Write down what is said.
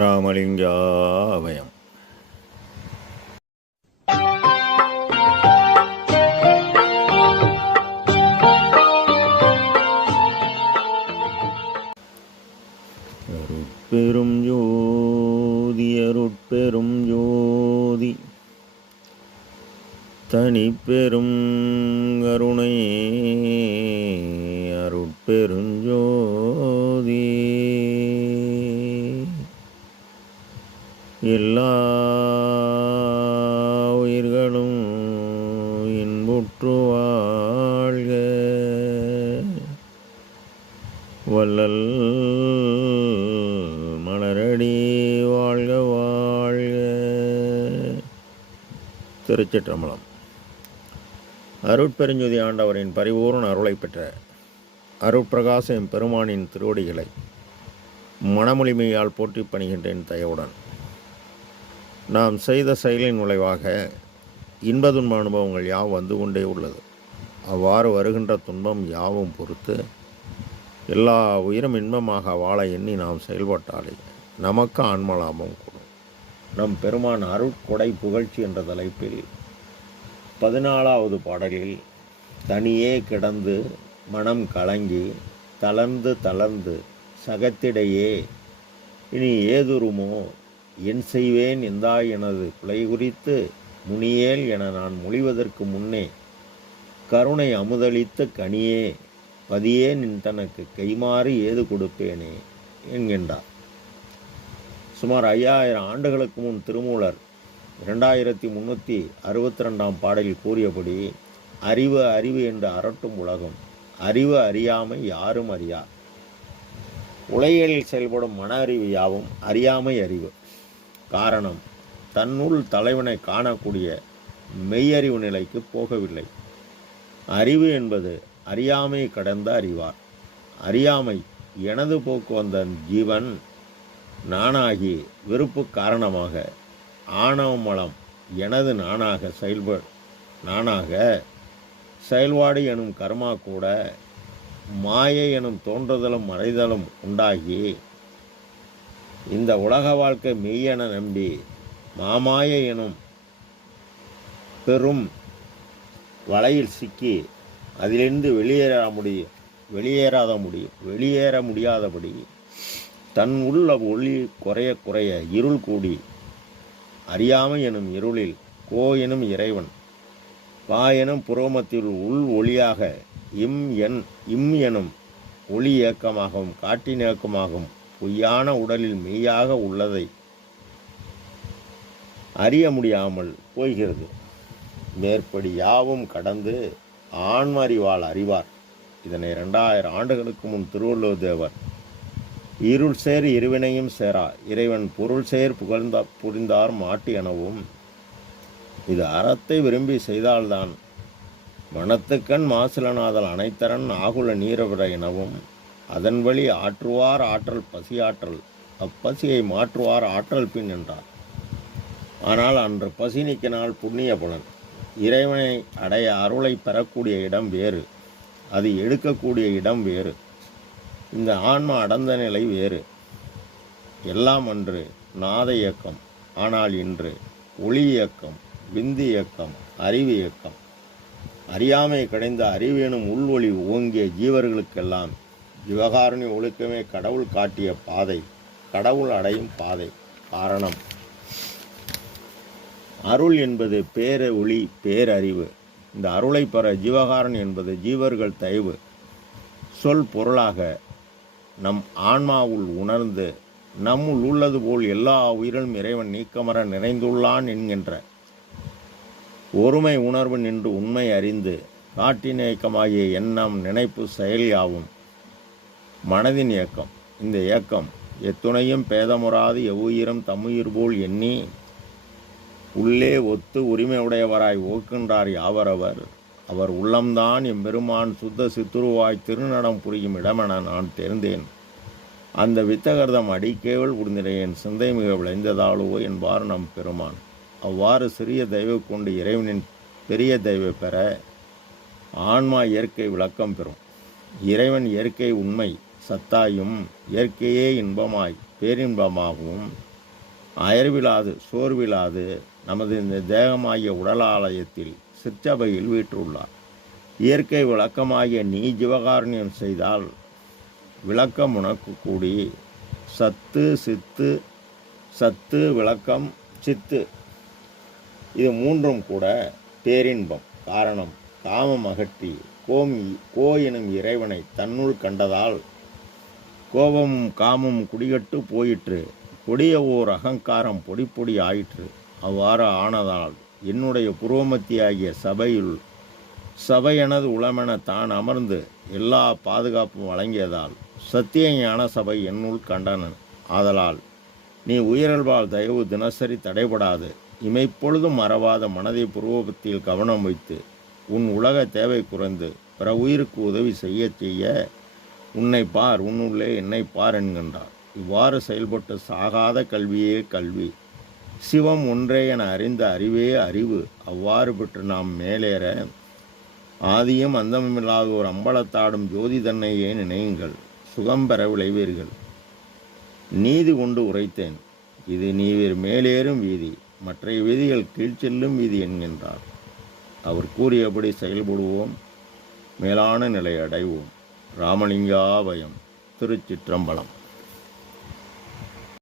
ராமலிங்காபயம். அருட்பெரும் ஜோதி அருட்பெரும் ஜோதி தனிப்பெரும் கருணை அருட்பெருஞ்சோதி எல்லா உயிர்களும் இன்புற்று வாழ்க, வள்ளல் மலரடி வாழ்க வாழ்க. திருச்சிற்றம்பலம். அருட்பெருஞ்சோதி ஆண்டவரின் பரிபூர்ண அருளை பெற்ற அருட்பிரகாச பெருமானின் திருவடிகளை மனமொழிமையால் போற்றி பணிகின்றேன் தயவுடன். நாம் செய்த செயலின் விளைவாக இன்ப துன்ப அனுபவங்கள் யாவும் வந்து கொண்டே உள்ளது. அவ்வாறு வருகின்ற துன்பம் யாவும் பொறுத்து எல்லா உயிரும் இன்பமாக வாழ எண்ணி நாம் செயல்பட்டாலே நமக்கு ஆன்ம லாபம் கூடும். நம் பெருமான் அருட்கொடை புகழ்ச்சி என்ற தலைப்பில் 14வது பாடலில் தனியே கிடந்து மனம் கலங்கி தளர்ந்து சகத்திடையே இனி ஏதுருமோ என் செய்வேன் எந்தாய் எனது பிழை குறித்து முனியேல் என நான் மொழிவதற்கு முன்னே கருணை அமுதளித்த கனியே பதியே நின் தனக்கு கைமாறி ஏது கொடுப்பேனே என்கின்றார். சுமார் 5000 ஆண்டுகளுக்கு முன் திருமூலர் 2362 பாடலில் கூறியபடி அறிவு அறிவு என்று அரட்டும் உலகம், அறிவு அறியாமை யாரும் அறியார். உலகியலில் செயல்படும் மன அறிவு யாவும் அறியாமை அறிவு. காரணம், தன்னுள் தலைவனை காணக்கூடிய மெய்யறிவு நிலைக்கு போகவில்லை. அறிவு என்பது அறியாமை கடந்த அறிவார். அறியாமை எனது போக்கு வந்த ஜீவன் நானாகி விருப்பு காரணமாக ஆணவமலம் எனது நானாக செயல்பாடு எனும் கர்மா கூட மாயை எனும் தோன்றுதலும் மறைதலும் உண்டாகி இந்த உலக வாழ்க்கை மெய்யென நம்பி மாமாய எனும் பெரும் வலையில் சிக்கி அதிலிருந்து வெளியேற முடியாதபடி தன் உள்ள ஒளி குறைய இருள் கூடி அறியாமை எனும் இருளில் கோ எனும் இறைவன் பா எனும் புரோமத்தில் உள் ஒளியாக இம் எனும் ஒளி இயக்கமாகவும் காட்டின் இயக்கமாகவும் பொய்யான உடலில் மெய்யாக உள்ளதை அறிய முடியாமல் போகிறது. மேற்படி யாவும் கடந்து ஆன்மறிவால் அறிவார். இதனை 2000 ஆண்டுகளுக்கு முன் திருவள்ளுவர் தேவர் இருள் சேர் இருவினையும் சேரா இறைவன் பொருள் சேர் புரிந்தார் மாட்டு எனவும், இது அறத்தை விரும்பி செய்தால்தான் மனத்துக்கண் மாசிலனாதல் அனைத்தரன் ஆகுல நீரவிட எனவும், அதன் வழி ஆற்றுவார் ஆற்றல் பசியாற்றல் அப்பசியை மாற்றுவார் ஆற்றல் பின் என்றார். ஆனால் அன்று பசி நீக்கினால் புண்ணிய பலன். இறைவனை அடைய அருளை பெறக்கூடிய இடம் வேறு, அது எடுக்கக்கூடிய இடம் வேறு. இந்த ஆன்மா அடர்ந்த நிலை வேறு. எல்லாம் அன்று நாத இயக்கம், ஆனால் இன்று ஒளி இயக்கம், விந்து இயக்கம், அறிவு இயக்கம். அறியாமை கிடைந்த அறிவேனும் உள்வொளி ஓங்கிய ஜீவர்களுக்கெல்லாம் ஜீவகாருண்ய ஒழுக்கமே கடவுள் காட்டிய பாதை, கடவுள் அடையும் பாதை. காரணம், அருள் என்பது பேர ஒளி பேரறிவு. இந்த அருளை பெற ஜீவகாரன் என்பது ஜீவர்கள் தயவு சொல் பொருளாக நம் ஆன்மாவுள் உணர்ந்து நம்முள் உள்ளது போல் எல்லா உயிரிலும் இறைவன் நீக்கமர நிறைந்துள்ளான் என்கின்ற ஒருமை உணர்வு நின்று உண்மை அறிந்து காட்டின் இயக்கமாகிய எண்ணம் நினைப்பு செயல் யாவும் மனதின் இயக்கம். இந்த இயக்கம் எத்துணையும் பேதமுறாது எவ்வுயிரும் தம்முயிர் போல் எண்ணி உள்ளே ஒத்து உரிமையுடையவராய் ஓக்கின்றார் யாவரவர். அவர் உள்ளம்தான் எம்பெருமான் சுத்த சித்துருவாய் திருநடம் புரியும் இடமென நான் தெரிந்தேன். அந்த வித்தகர்தம் அடிக்கேவல் புரிந்திடையேன் சிந்தை மிக விளைந்ததாலோ என்பார் நம் பெருமான். அவ்வாறு சிறிய தெய்வ கொண்டு இறைவனின் பெரிய தெய்வ பெற ஆன்மா இயற்கை விளக்கம் பெறும். இறைவன் இயற்கை உண்மை சத்தாயும் இயற்கையே இன்பமாய் பேரின்பமாகவும் அயர்விலாது சோர்விலாது நமது இந்த தேகமாகிய உடலாலயத்தில் சிற்சபையில் வீற்றுள்ளார். இயற்கை விளக்கமாகிய நீ ஜீவகாருண்யம் செய்தால் விளக்கம் உனக்கு கூடி சத்து சித்து சத்து விளக்கம் சித்து இது மூன்றும் கூட பேரின்பம். காரணம் காமம் அகற்றி கோ எனும் இறைவனை தன்னுள் கண்டதால் கோபமும் காமமும் குடிகட்டு போயிற்று. கொடிய ஓர் அகங்காரம் பொடி பொடி ஆயிற்று. அவ்வாறு ஆனதால் என்னுடைய புருவமத்தியாகிய சபையனது உளமென தான் அமர்ந்து எல்லா பாதுகாப்பும் வழங்கியதால் சத்திய ஞான சபை என்னுள் கண்டனன். ஆதலால் நீ உயிரல்வாழ் தயவு தினசரி தடைபடாது இமைப்பொழுதும் மறவாத மனதை புருவத்தில் கவனம் வைத்து உன் உலக தேவை குறைந்து பிற உயிருக்கு உதவி செய்ய உன்னை பார், உன்னுள்ளே என்னை பார் என்கின்றார். இவ்வாறு செயல்பட்டு சாகாத கல்வியே கல்வி, சிவம் ஒன்றே என அறிந்த அறிவே அறிவு. அவ்வாறு பெற்று நாம் மேலேற ஆதியும் அந்தமில்லாத ஒரு அம்பலத்தாடும் ஜோதி தன்னையே நினையுங்கள், சுகம் பெற விளைவீர்கள். நீதி கொண்டு உரைத்தேன், இது நீர் மேலேறும் வீதி, மற்ற வீதிகள் கீழ்ச்செல்லும் வீதி என்கின்றார். அவர் கூறியபடி செயல்படுவோம், மேலான நிலை அடைவோம். ராமலிங்காபயம். திருச்சிற்றம்பலம்.